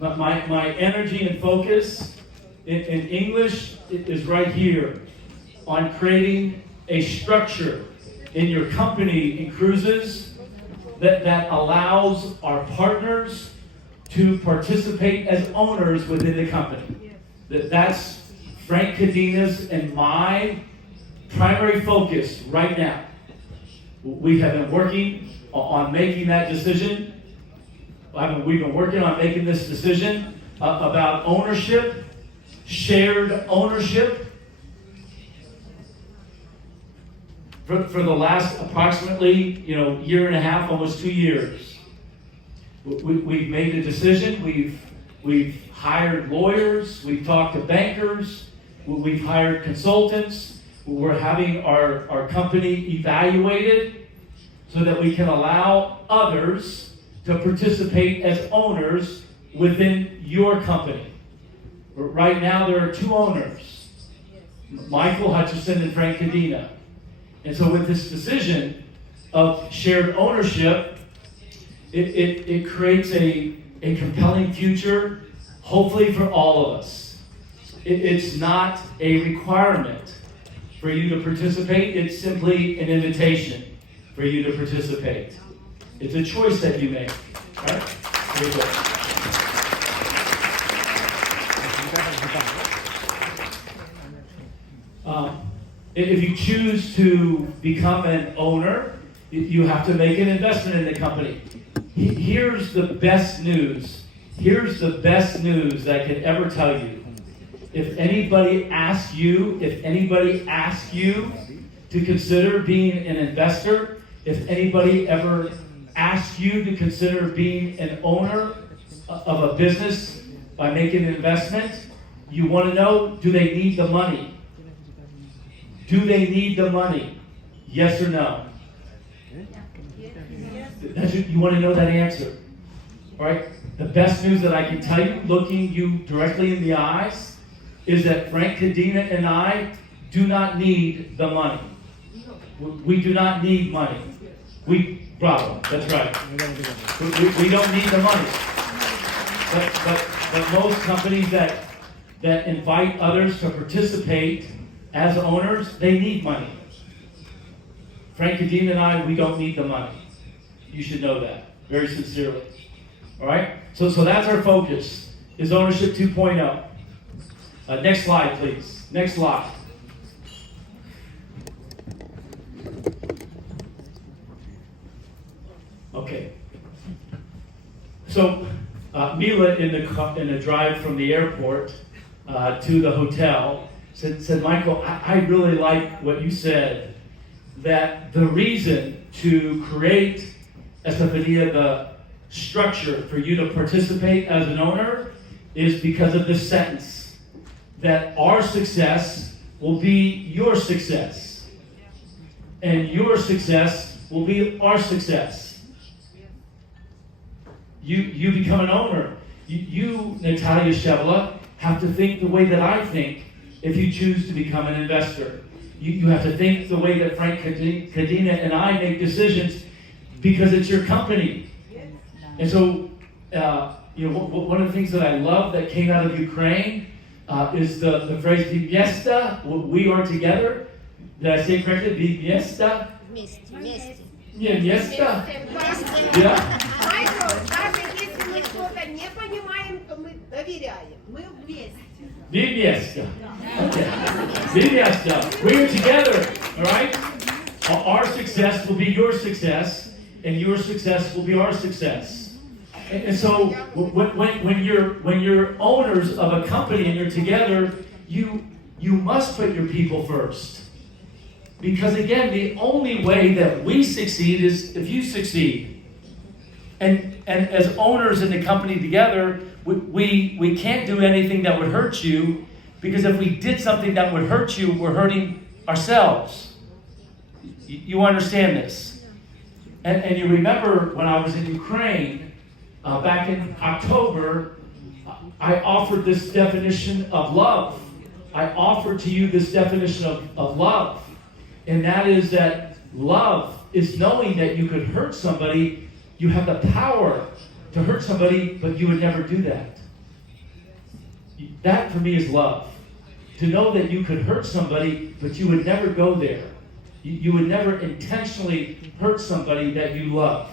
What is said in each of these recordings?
My energy and focus in English is right here on creating a structure in your company inCruises that allows our partners to participate as owners within the company. That's Frank Cadina's and my primary focus right now. We have been working on making that decision. We've been working on making this decision about ownership, shared ownership, for the last approximately year and a half, almost 2 years. We've made a decision. We've hired lawyers. We've talked to bankers. We've hired consultants. We're having our company evaluated so that we can allow others to participate as owners within your company. Right now, there are 2 owners, Michael Hutchison and Frank Cadina. And so with this decision of shared ownership, it creates a compelling future, hopefully for all of us. It's not a requirement for you to participate. It's simply an invitation for you to participate. It's a choice that you make. Right? Here we go. If you choose to become an owner, you have to make an investment in the company. Here's the best news. Here's the best news that I could ever tell you. If anybody asks you to consider being an investor, if anybody ever asks you to consider being an owner of a business by making an investment, you want to know, do they need the money? Do they need the money? Yes or no? You want to know that answer. All right? The best news that I can tell you, looking you directly in the eyes, is that Frank Cadina and I do not need the money. We do not need money. Bravo, that's right. We don't need the money. But most companies that invite others to participate as owners, they need money. Frank Cadina and I, we don't need the money. You should know that, very sincerely. All right? So that's our focus, is Ownership 2.0. Next slide, please. Next slide. Okay. So Mila, in the drive from the airport to the hotel, said, Michael, I really like what you said, that the reason to create Estefania, the structure for you to participate as an owner, is because of this sentence, that our success will be your success, and your success will be our success. You become an owner. You, Natalia Shevla, have to think the way that I think if you choose to become an investor. You have to think the way that Frank Cadina and I make decisions, because it's your company. And so, one of the things that I love that came out of Ukraine is the phrase "Vimiesta," we are together. Did I say it correctly? Vimiesta? Vimiesta. Yeah. Vimiesta. Okay. Vimiesta. We're together. All right. Our success will be your success, and your success will be our success. And so, when you're owners of a company and you're together, you must put your people first. Because again, the only way that we succeed is if you succeed. And as owners in the company together, we can't do anything that would hurt you, because if we did something that would hurt you, we're hurting ourselves. You understand this? And you remember when I was in Ukraine, back in October, I offered this definition of love. I offered to you this definition of love. And that is that love is knowing that you could hurt somebody. You have the power to hurt somebody, but you would never do that. That for me is love. To know that you could hurt somebody, but you would never go there. You would never intentionally hurt somebody that you love.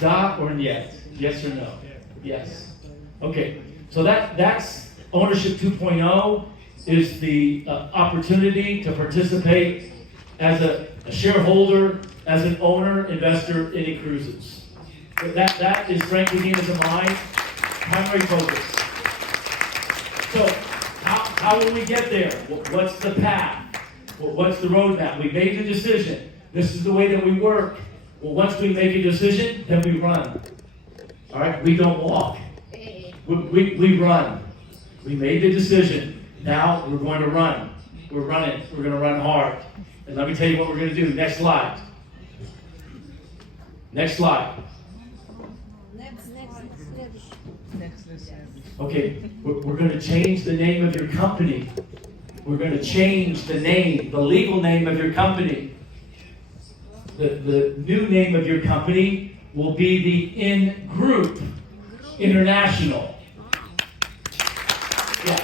Da or niet? Yes or no? Yes. Okay, so that's Ownership 2.0 is the opportunity to participate as a shareholder, as an owner, investor in inCruises. That is Frank Medina's and my primary focus. So how will we get there? What's the path? What's the roadmap? We made the decision. This is the way that we work. Well, once we make a decision, then we run. All right? We don't walk. We run. We made the decision. Now we're going to run. We're running. We're going to run hard. And let me tell you what we're going to do. Next slide. Next slide. Okay, we're going to change the name of your company. We're going to change the name, the legal name of your company. The new name of your company will be the inGroup International. Yeah.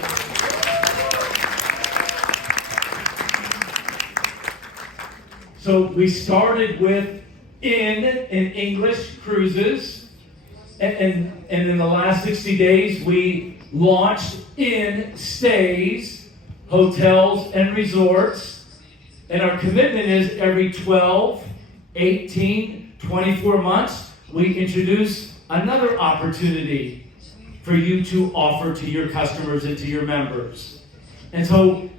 So we started with in English cruises. And in the last 60 days, we launched in stays, hotels, and resorts. And our commitment is every 12, 18, 24 months, we introduce another opportunity for you to offer to your customers and to your members. And so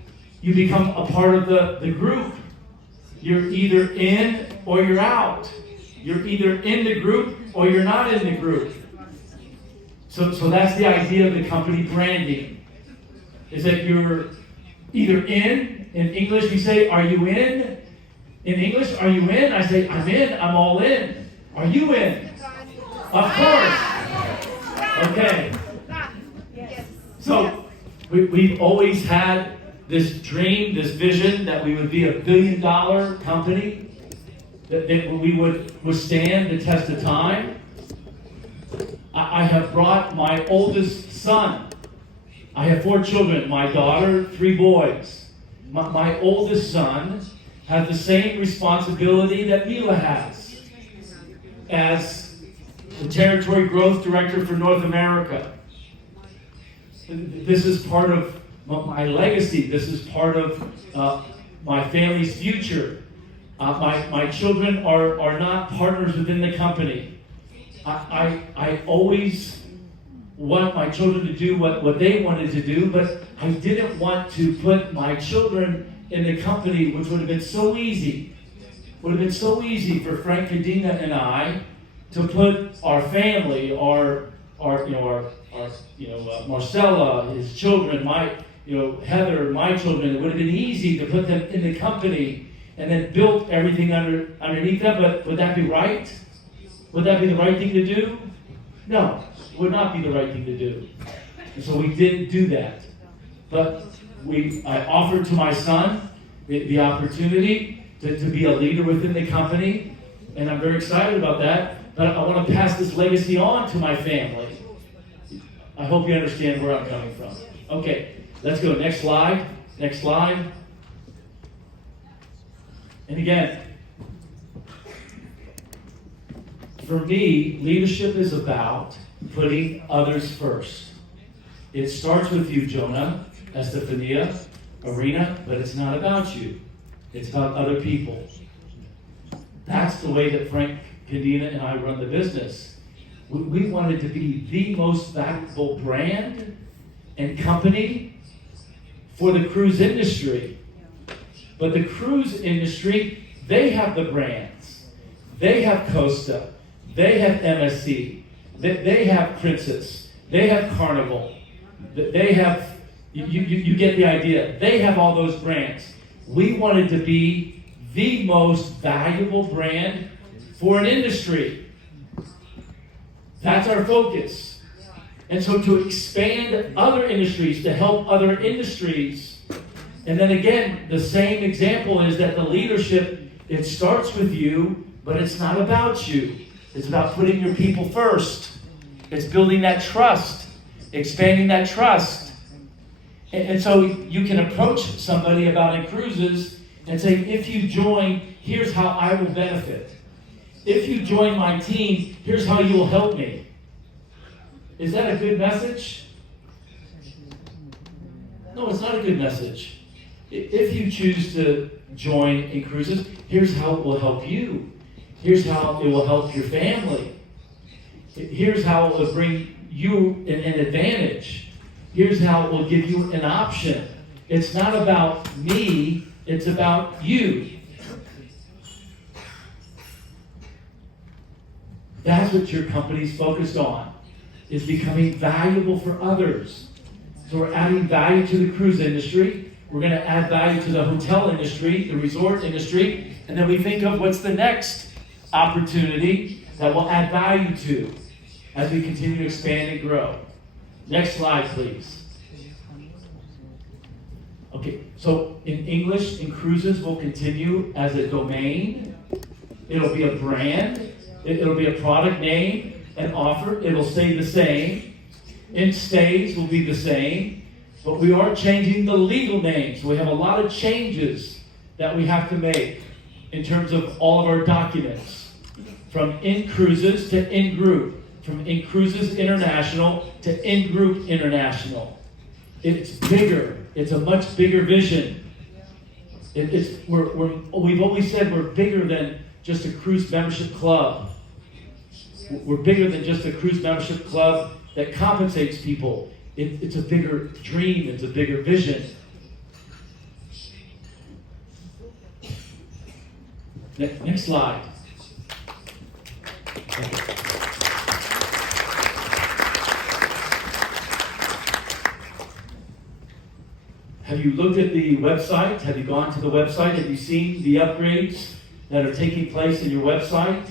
you become a part of the group. You're either in or you're out. You're either in the group or you're not in the group. So that's the idea of the company branding. Is that you're either in English we say, are you in? In English, are you in? I say, I'm in, I'm all in. Are you in? Of course. Okay. So we've always had this dream, this vision that we would be a $1 billion company. That we would withstand the test of time. I have brought my oldest son. I have 4 children, my daughter, 3 boys. My oldest son has the same responsibility that Mila has as the Territory Growth Director for North America. This is part of my legacy. This is part of my family's future. My children are not partners within the company. I always want my children to do what they wanted to do, but I didn't want to put my children in the company, which would have been so easy. Would have been so easy for Frank Medina and I to put our family, Marcella, his children, Heather, my children. It would have been easy to put them in the company and then built everything underneath them, but would that be right? Would that be the right thing to do? No, it would not be the right thing to do. And so we didn't do that. But I offered to my son the opportunity to be a leader within the company, and I'm very excited about that. But I want to pass this legacy on to my family. I hope you understand where I'm coming from. Okay, let's go. Next slide. Next slide. And again, for me, leadership is about putting others first. It starts with you, Jonah, Estefania, Arena, but it's not about you. It's about other people. That's the way that Frank Medina and I run the business. We wanted to be the most valuable brand and company for the cruise industry. But the cruise industry, they have the brands. They have Costa. They have MSC. They have Princess. They have Carnival. They have, you get the idea. They have all those brands. We wanted to be the most valuable brand for an industry. That's our focus. And so to expand other industries, to help other industries. And then again, the same example is that the leadership, it starts with you, but it's not about you. It's about putting your people first. It's building that trust, expanding that trust. And so you can approach somebody about inCruises and say, if you join, here's how I will benefit. If you join my team, here's how you will help me. Is that a good message? No, it's not a good message. If you choose to join inCruises, here's how it will help you. Here's how it will help your family. Here's how it will bring you an advantage. Here's how it will give you an option. It's not about me, it's about you. That's what your company's focused on, is becoming valuable for others. So we're adding value to the cruise industry. We're going to add value to the hotel industry, the resort industry, and then we think of what's the next opportunity that we'll add value to as we continue to expand and grow. Next slide, please. Okay, so in English, inCruises will continue as a domain. It'll be a brand. It'll be a product name and offer. It'll stay the same. inStays will be the same. But we are changing the legal names. We have a lot of changes that we have to make in terms of all of our documents. From inCruises to inGroup. From inCruises International to inGroup International. It's bigger. It's a much bigger vision. We've always said we're bigger than just a cruise membership club. We're bigger than just a cruise membership club that compensates people. It's a bigger dream. It's a bigger vision. Next slide. Okay. Have you looked at the website? Have you gone to the website? Have you seen the upgrades that are taking place in your website?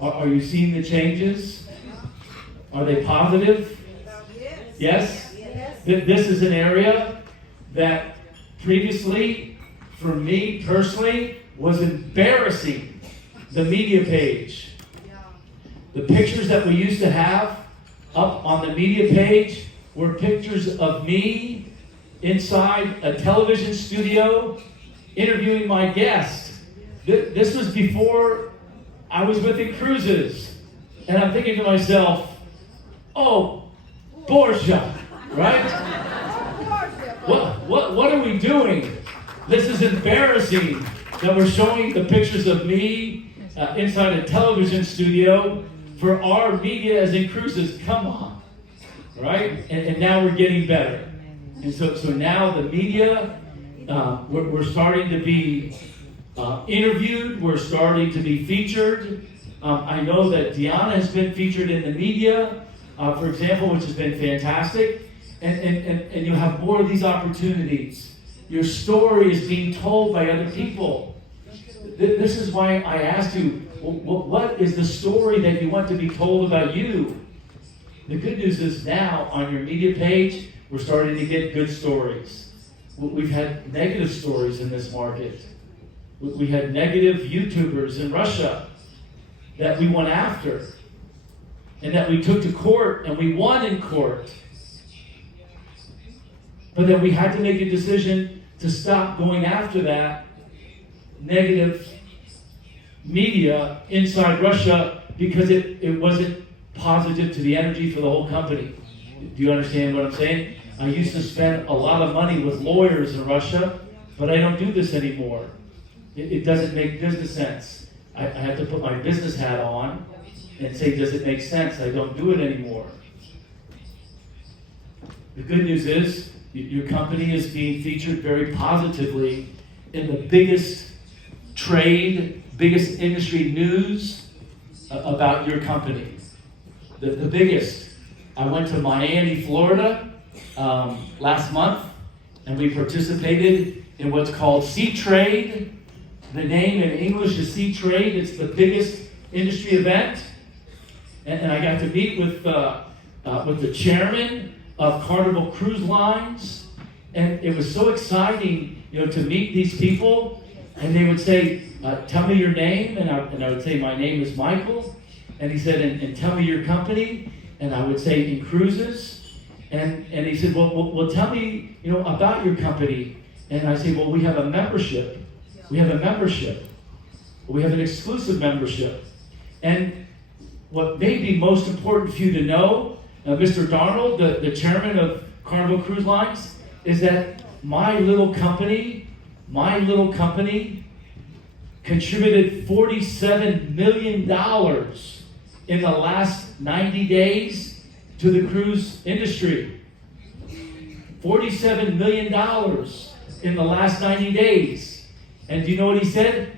Are you seeing the changes? Are they positive? Yes? This is an area that previously, for me personally, was embarrassing. The media page. The pictures that we used to have up on the media page were pictures of me inside a television studio interviewing my guest. This was before I was with inCruises. And I'm thinking to myself, oh, Borgia, right? What are we doing? This is embarrassing that we're showing the pictures of me inside a television studio for our media as inCruises. Come on, right? And now we're getting better. And so now the media, we're starting to be interviewed. We're starting to be featured. I know that Deanna has been featured in the media, for example, which has been fantastic. And you have more of these opportunities. Your story is being told by other people. This is why I asked you, what is the story that you want to be told about you? The good news is now on your media page, we're starting to get good stories. We've had negative stories in this market. We had negative YouTubers in Russia that we went after and that we took to court and we won in court. But then we had to make a decision to stop going after that negative media inside Russia because it wasn't positive to the energy for the whole company. Do you understand what I'm saying? I used to spend a lot of money with lawyers in Russia, but I don't do this anymore. It doesn't make business sense. I have to put my business hat on and say, does it make sense? I don't do it anymore. The good news is, your company is being featured very positively in the biggest trade, biggest industry news about your company. The biggest. I went to Miami, Florida last month, and we participated in what's called Sea Trade. The name in English is Sea Trade. It's the biggest industry event. And I got to meet with the chairman of Carnival Cruise Lines. And it was so exciting, to meet these people. And they would say, tell me your name. And I would say, my name is Michael. And he said, and tell me your company. And I would say, inCruises. And he said, well, tell me, about your company. And I say, well, we have a membership. We have a membership. We have an exclusive membership. And what may be most important for you to know, Mr. Darnold, the chairman of Carnival Cruise Lines, is that my little company contributed $47 million in the last 90 days to the cruise industry. $47 million in the last 90 days. And do you know what he said?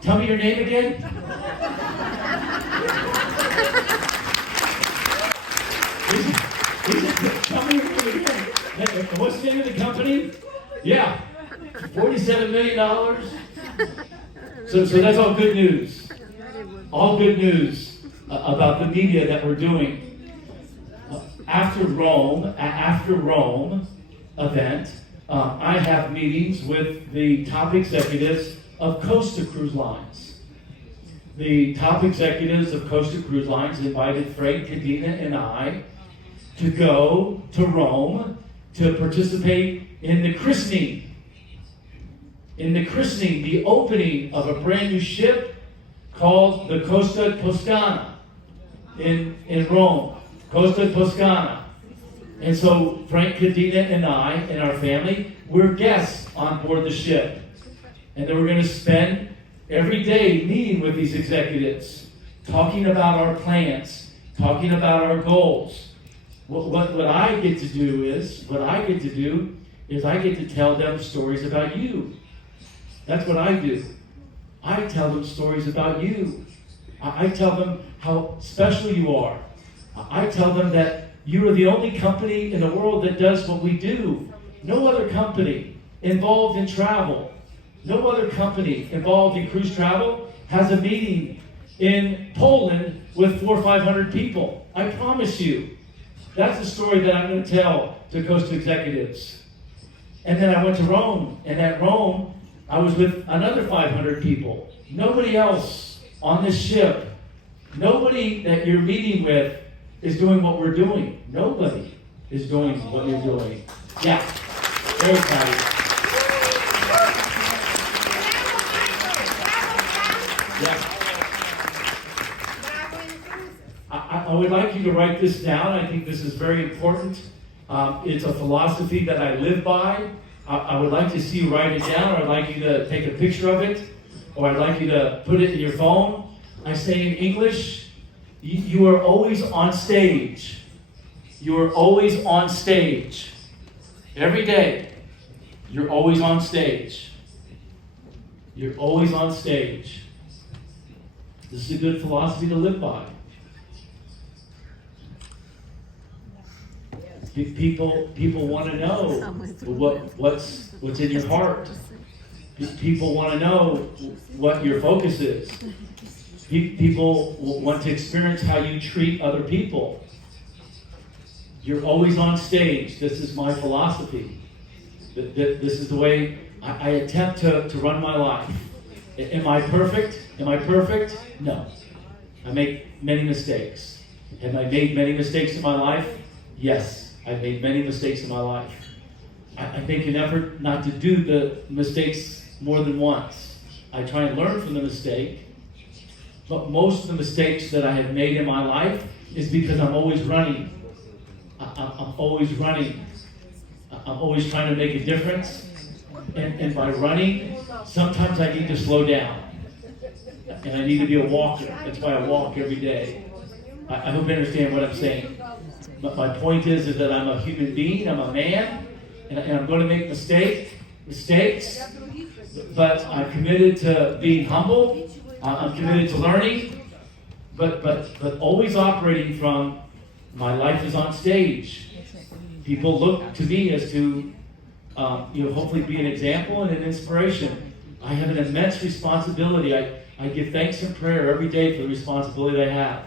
Tell me your name again. Tell me your name again. And what's the name of the company? Yeah, $47 million. So that's all good news. All good news about the media that we're doing. After Rome event, I have meetings with the top executives of Costa Cruise Lines. The top executives of Costa Cruise Lines invited Frank Cadena and I to go to Rome to participate in the christening. The opening of a brand new ship called the Costa Toscana in Rome. Costa Toscana. And so Frank Cadena and I and our family, we're guests on board the ship. And then we're going to spend every day meeting with these executives, talking about our plans, talking about our goals. What I get to do is I get to tell them stories about you. That's what I do. I tell them stories about you. I tell them how special you are. I tell them that you are the only company in the world that does what we do. No other company involved in travel, no other company involved in cruise travel has a meeting in Poland with 400 or 500 people. I promise you. That's the story that I'm going to tell to Costa executives. And then I went to Rome, and at Rome, I was with another 500 people. Nobody else on this ship, nobody that you're meeting with is doing what we're doing. Nobody is doing what you're doing. Yeah, very excited. Yeah. I would like you to write this down. I think this is very important. It's a philosophy that I live by. I would like to see you write it down, or I'd like you to take a picture of it, or I'd like you to put it in your phone. I say in English, you are always on stage. You are always on stage. Every day, you're always on stage. You're always on stage. This is a good philosophy to live by. People want to know what's in your heart. People want to know what your focus is. People want to experience how you treat other people. You're always on stage. This is my philosophy. This is the way I attempt to run my life. Am I perfect? No. I make many mistakes. Have I made many mistakes in my life? Yes. I've made many mistakes in my life. I make an effort not to do the mistakes more than once. I try and learn from the mistake, but most of the mistakes that I have made in my life is because I'm always running. I'm always running. I'm always trying to make a difference. And by running, sometimes I need to slow down. And I need to be a walker. That's why I walk every day. I hope you understand what I'm saying. But my point is that I'm a human being, I'm a man, and I'm going to make mistakes, but I'm committed to being humble, I'm committed to learning, but always operating from my life is on stage. People look to me as to hopefully be an example and an inspiration. I have an immense responsibility. I give thanks and prayer every day for the responsibility I have.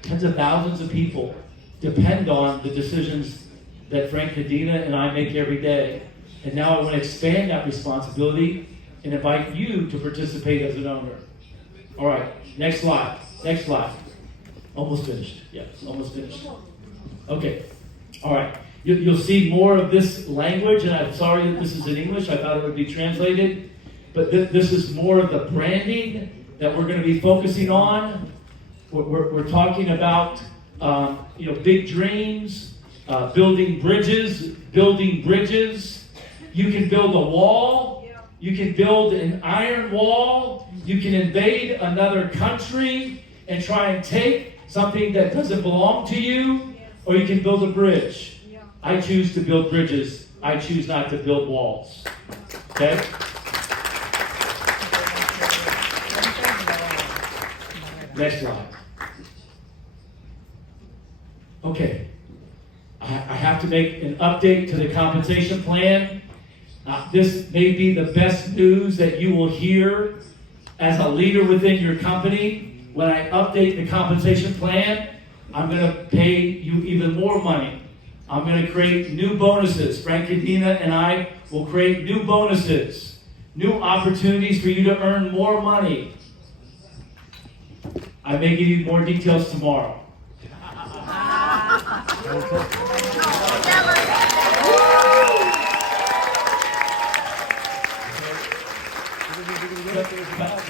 Tens of thousands of people depend on the decisions that Frank Cadena and I make every day. And now I want to expand that responsibility and invite you to participate as an owner. All right, next slide. Almost finished. Yeah, almost finished. Okay, All right. You'll see more of this language, and I'm sorry that this is in English. I thought it would be translated. But this is more of the branding that we're going to be focusing on. We're talking about big dreams, building bridges. You can build a wall. You can build an iron wall. You can invade another country and try and take something that doesn't belong to you, or you can build a bridge. I choose to build bridges. I choose not to build walls. Okay? Next slide. Okay. I have to make an update to the compensation plan. This may be the best news that you will hear as a leader within your company. When I update the compensation plan, I'm going to pay you even more money. I'm going to create new bonuses. Frank and Dina and I will create new bonuses, new opportunities for you to earn more money. I may give you more details tomorrow.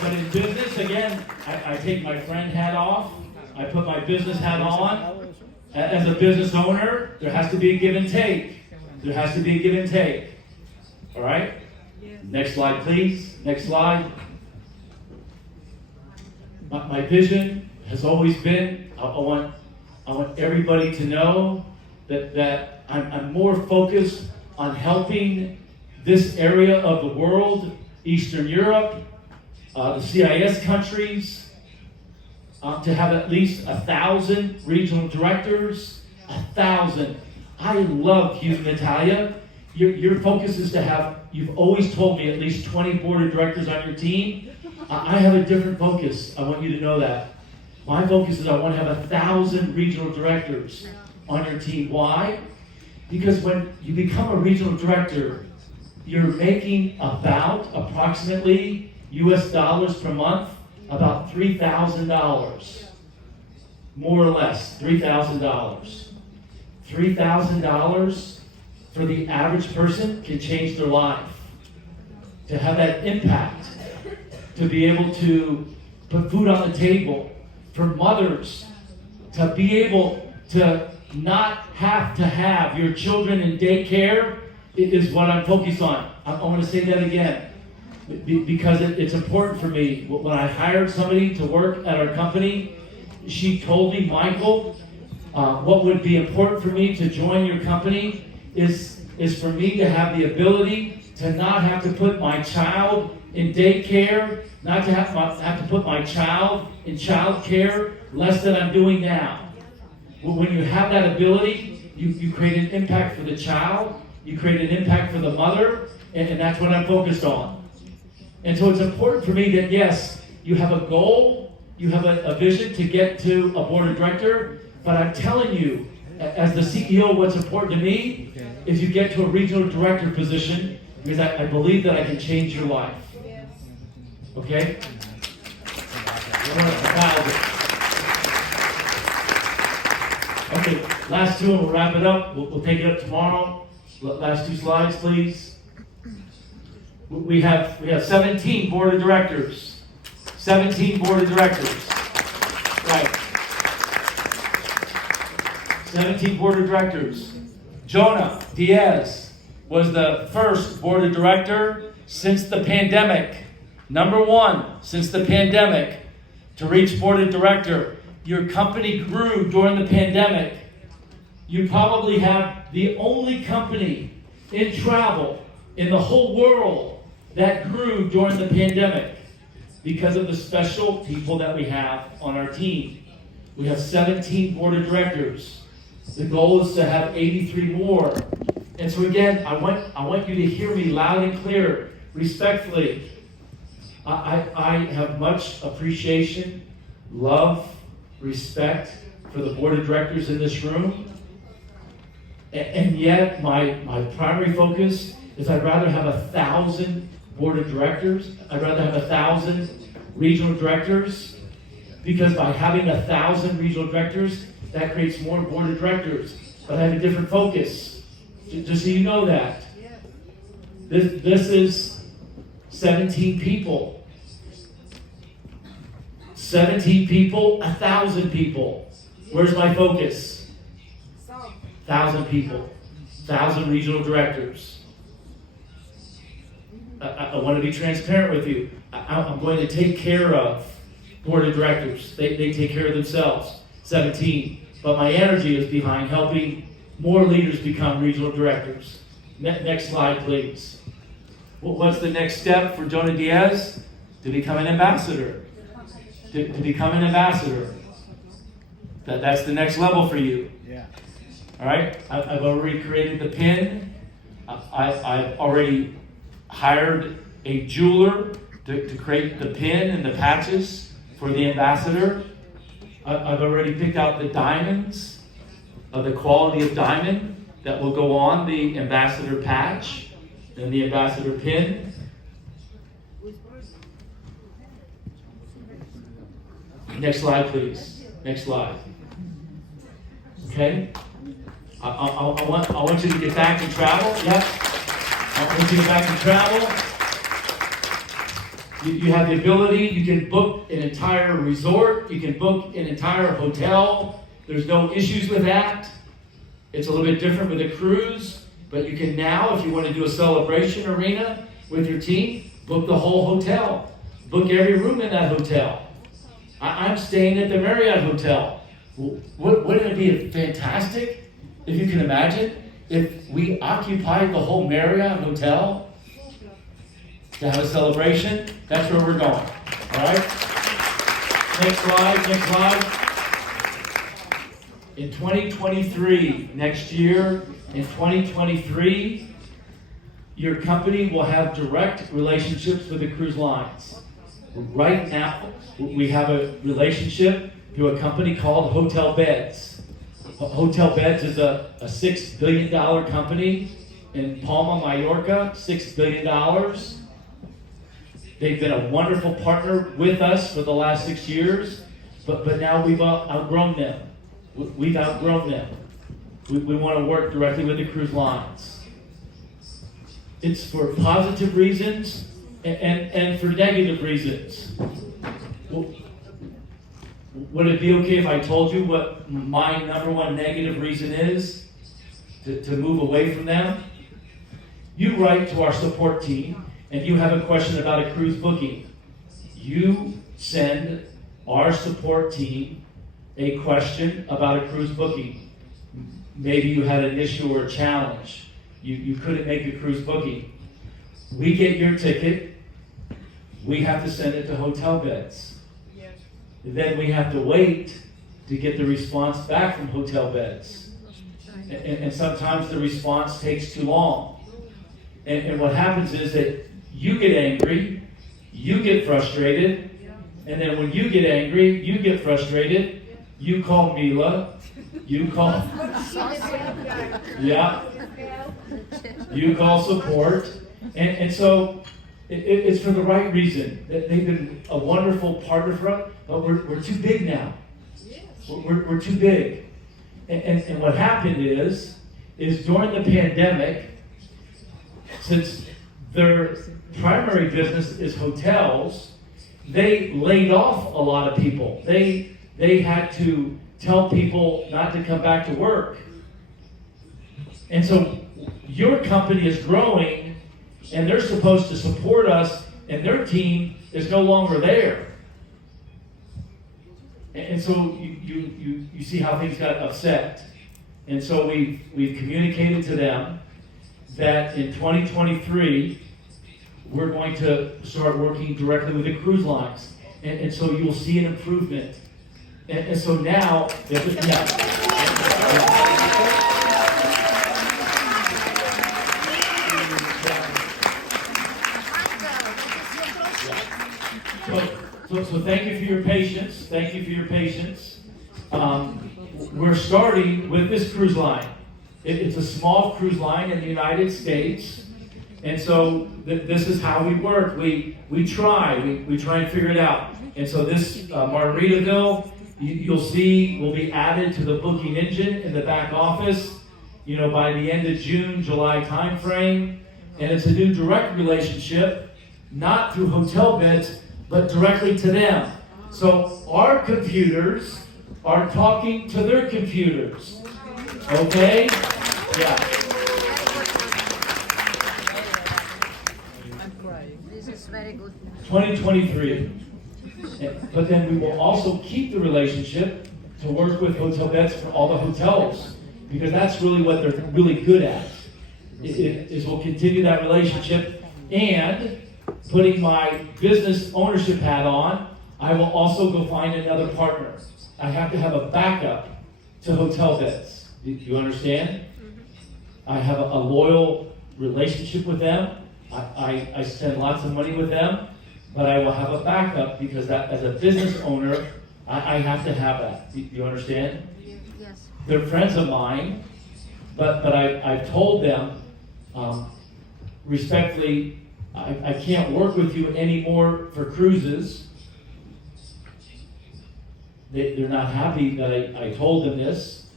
But in business, again, I take my friend hat off. I put my business hat on. As a business owner, there has to be a give and take. There has to be a give and take. All right? Next slide, please. Next slide. My vision has always been, I want everybody to know that I'm more focused on helping this area of the world, Eastern Europe, the CIS countries, to have at least 1,000 regional directors. 1,000. I love you, Natalia. Your focus is to have, you've always told me, at least 20 board of directors on your team. I have a different focus. I want you to know that. My focus is I want to have 1,000 regional directors on your team. Why? Because when you become a regional director, you're making approximately US dollars per month, about $3,000. More or less, $3,000. $3,000 for the average person can change their life. To have that impact, to be able to put food on the table, for mothers to be able to not have to have your children in daycare is what I'm focused on. I want to say that again because it's important for me. When I hired somebody to work at our company, she told me, Michael, what would be important for me to join your company is for me to have the ability to not have to put my child in daycare, not to have to put my child in child care less than I'm doing now. When you have that ability, you create an impact for the child, you create an impact for the mother, and that's what I'm focused on. And so it's important for me that, yes, you have a goal, you have a vision to get to a board of director, but I'm telling you, as the CEO, what's important to me is you get to a regional director position because I believe that I can change your life. Okay? Okay, last two, and we'll wrap it up. We'll take it up tomorrow. Last two slides, please. We have 17 board of directors. 17 board of directors. Right. 17 board of directors. Jonah Diaz was the first board of director since the pandemic. Number one, since the pandemic, to reach board of director. Your company grew during the pandemic. You probably have the only company in travel in the whole world that grew during the pandemic because of the special people that we have on our team. We have 17 board of directors. The goal is to have 83 more. And so again, I want you to hear me loud and clear, respectfully. I have much appreciation, love, respect for the board of directors in this room. And yet, my primary focus is I'd rather have 1,000 board of directors. I'd rather have 1,000 regional directors, because by having 1,000 regional directors, that creates more board of directors. but I have a different focus. Just so you know that. This is 17 people. 17 people, 1,000 people. Where's my focus? 1,000 people. 1,000 regional directors. I want to be transparent with you. I'm going to take care of board of directors. They take care of themselves. 17. But my energy is behind helping more leaders become regional directors. Next slide, please. What's the next step for Jonah Diaz? To become an ambassador. To become an ambassador. That's the next level for you. Yeah. All right? I've already created the pin. I've already hired a jeweler to create the pin and the patches for the ambassador. I've already picked out the diamonds, the quality of diamond that will go on the ambassador patch and the ambassador pin. Next slide, please. Next slide. Okay? I want you to get back and travel. Yep. I want you to get back and travel. You have the ability, you can book an entire resort, you can book an entire hotel. There's no issues with that. It's a little bit different with a cruise, but you can now, if you want to do a celebration arena with your team, book the whole hotel. Book every room in that hotel. I'm staying at the Marriott Hotel. Wouldn't it be fantastic, if you can imagine, if we occupied the whole Marriott Hotel to have a celebration? That's where we're going. All right? Next slide. In 2023, next year, in 2023, your company will have direct relationships with the cruise lines. Right now, we have a relationship through a company called Hotel Beds. Hotel Beds is a $6 billion company in Palma, Mallorca, $6 billion. They've been a wonderful partner with us for the last 6 years, but now we've outgrown them. We've outgrown them. We want to work directly with the cruise lines. It's for positive reasons and for negative reasons. Would it be okay if I told you what my number one negative reason is to move away from them? You write to our support team and you have a question about a cruise booking. You send our support team a question about a cruise booking. Maybe you had an issue or a challenge. You couldn't make a cruise booking. We get your ticket. We have to send it to Hotel Beds. Yes. Then we have to wait to get the response back from Hotel Beds. And sometimes the response takes too long. And what happens is that you get angry, you get frustrated, and then when you get angry, you get frustrated, you call Mila, you call you call support, and so it's for the right reason. They've been a wonderful partner for us, but we're too big now. We're too big. And what happened is during the pandemic, since their primary business is hotels, they laid off a lot of people. They had to tell people not to come back to work. And so your company is growing, and they're supposed to support us, and their team is no longer there. And so you see how things got upset. And so we've communicated to them that in 2023, we're going to start working directly with the cruise lines. And so you'll see an improvement. And so now, So thank you for your patience. Thank you for your patience. We're starting with this cruise line. It's a small cruise line in the United States. And so this is how we work. We try and figure it out. And so this Margaritaville, you'll see, will be added to the booking engine in the back office. by the end of June, July timeframe. And it's a new direct relationship, not through hotel beds, but directly to them. So our computers are talking to their computers. Okay? Yeah. This is very good. 2023. But then we will also keep the relationship to work with hotel beds for all the hotels, because that's really what they're really good at. Is we'll continue that relationship, and putting my business ownership hat on, I will also go find another partner. I have to have a backup to hotel beds. Do you understand? I have a loyal relationship with them. I spend lots of money with them, but I will have a backup because that, as a business owner, I have to have that. Do you understand? Yes. They're friends of mine, but I've told them, respectfully, I can't work with you anymore for cruises. They're not happy that I told them this,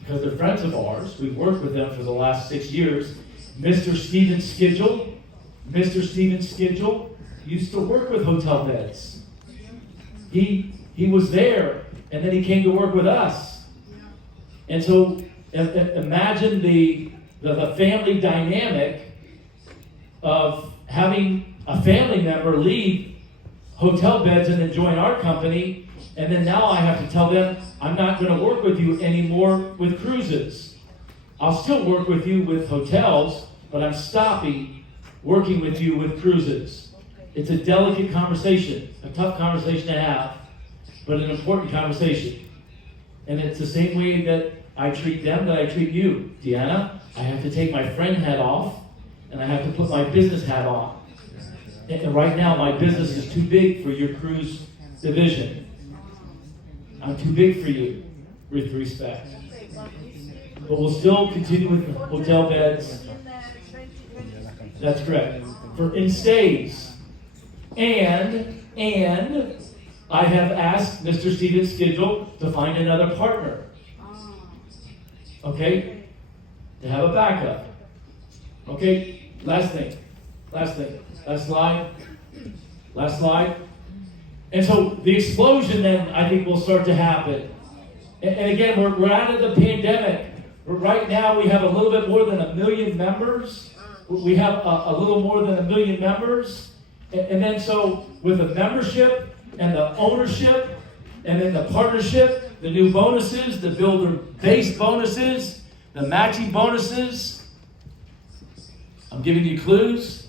because they're friends of ours. We've worked with them for the last 6 years. Mr. Steven Skidgel used to work with hotel beds. He was there, and then he came to work with us. And so imagine the family dynamic of having a family member leave hotel beds and then join our company, and then now I have to tell them, I'm not going to work with you anymore with cruises. I'll still work with you with hotels, but I'm stopping working with you with cruises. It's a delicate conversation, a tough conversation to have, but an important conversation. And it's the same way that I treat them that I treat you. Deanna, I have to take my friend hat off, and I have to put my business hat on. And right now, my business is too big for your cruise division. I'm too big for you, with respect. But we'll still continue with hotel beds. That's correct. For in stays. And I have asked Mr. Steven Skidgel to find another partner. Okay? To have a backup. Okay? Last thing. Last slide. Last slide. And so the explosion then, I think, will start to happen. And again, we're out of the pandemic. Right now, we have a little bit more than 1 million members. We have a little more than 1 million members. And then so with the membership and the ownership and then the partnership, the new bonuses, the builder-based bonuses, the matching bonuses, I'm giving you clues.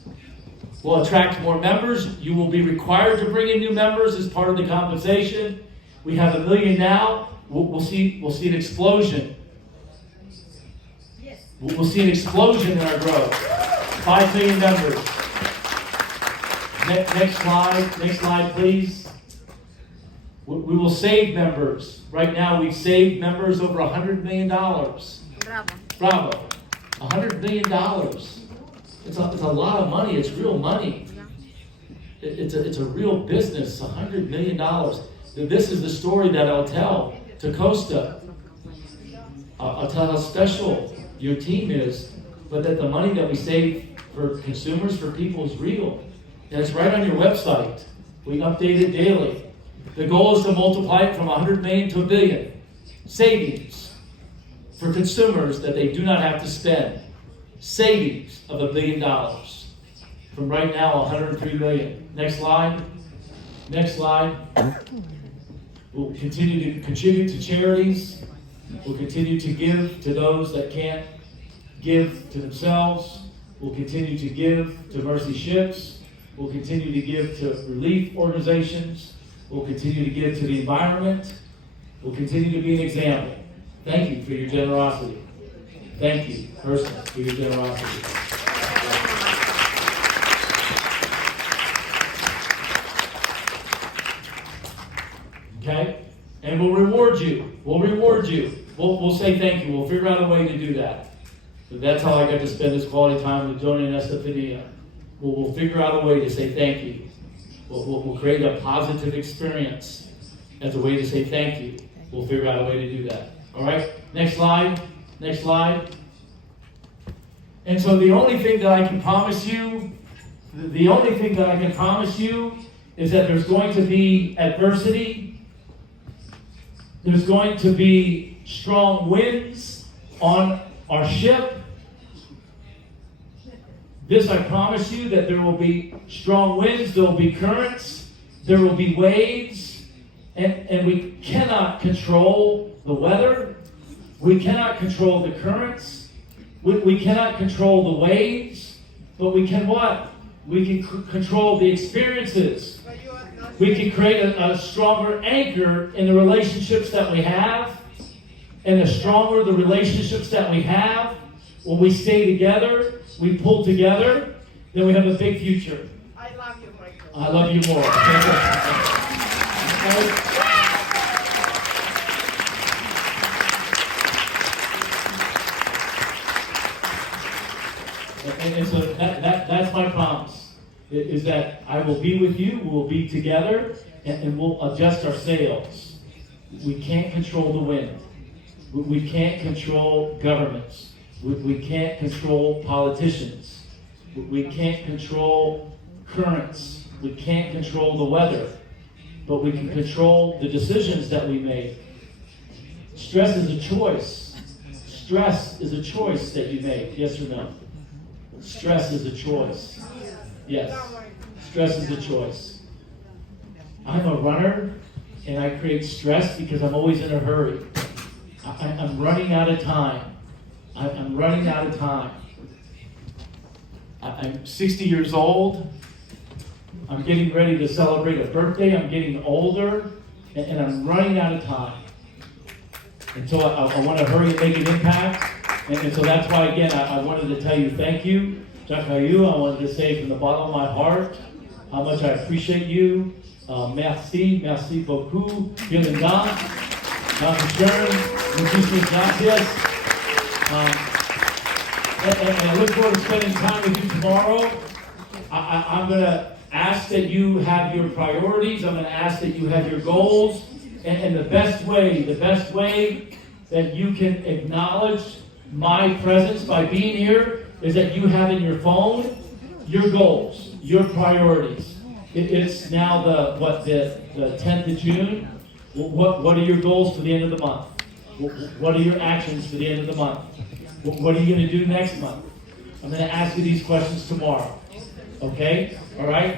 Will attract more members. You will be required to bring in new members as part of the compensation. We have 1 million now. We'll see an explosion. Yes. We'll see an explosion in our growth. 5 million members. Next slide, please. We will save members. Right now, we've saved members over $100 million. Bravo. $100 million. It's a lot of money. It's real money. It's a real business. $100 million. This is the story that I'll tell to Costa. I'll tell how special your team is, but that the money that we save for consumers, for people, is real. And it's right on your website. We update it daily. The goal is to multiply it from 100 million to 1 billion. Savings for consumers that they do not have to spend. Savings of $1 billion. From right now, 103 million. Next slide. We'll continue to contribute to charities. We'll continue to give to those that can't give to themselves. We'll continue to give to Mercy Ships. We'll continue to give to relief organizations. We'll continue to give to the environment. We'll continue to be an example. Thank you for your generosity. Thank you, personally, for your generosity. Okay? And we'll reward you. We'll say thank you. We'll figure out a way to do that. But that's how I got to spend this quality time with Joni and Estefania. We'll figure out a way to say thank you. We'll create a positive experience as a way to say thank you. We'll figure out a way to do that. All right? Next slide. Next slide. And so the only thing that I can promise you, is that there's going to be adversity. There's going to be strong winds on our ship. This I promise you, that there will be strong winds, there will be currents, there will be waves, and we cannot control the weather. We cannot control the currents. We cannot control the waves, but we can what? We can control the experiences. We can create a stronger anchor in the relationships that we have. And the stronger the relationships that we have, when we stay together, we pull together, then we have a big future. I love you, Michael. I love you more. And so that's my promise, is that I will be with you, we'll be together, and we'll adjust our sails. We can't control the wind. We can't control governments. We can't control politicians. We can't control currents. We can't control the weather. But we can control the decisions that we make. Stress is a choice. Stress is a choice that you make, yes or no? Stress is a choice. Yes. Stress is a choice. I'm a runner, and I create stress because I'm always in a hurry. I'm running out of time. I'm running out of time. I'm 60 years old. I'm getting ready to celebrate a birthday. I'm getting older, and I'm running out of time. And so I want to hurry and make an impact. And so that's why, again, I wanted to tell you thank you. Jakayu, I wanted to say from the bottom of my heart how much I appreciate you. Merci beaucoup. Vielen Dank. Dankeschön. Muchísimas gracias. And I look forward to spending time with you tomorrow. I'm going to ask that you have your priorities. I'm going to ask that you have your goals. And the best way that you can acknowledge my presence by being here is that you have in your phone your goals, your priorities. It's now the 10th of June. What are your goals for the end of the month? What are your actions for the end of the month? What are you going to do next month? I'm going to ask you these questions tomorrow. Okay? All right?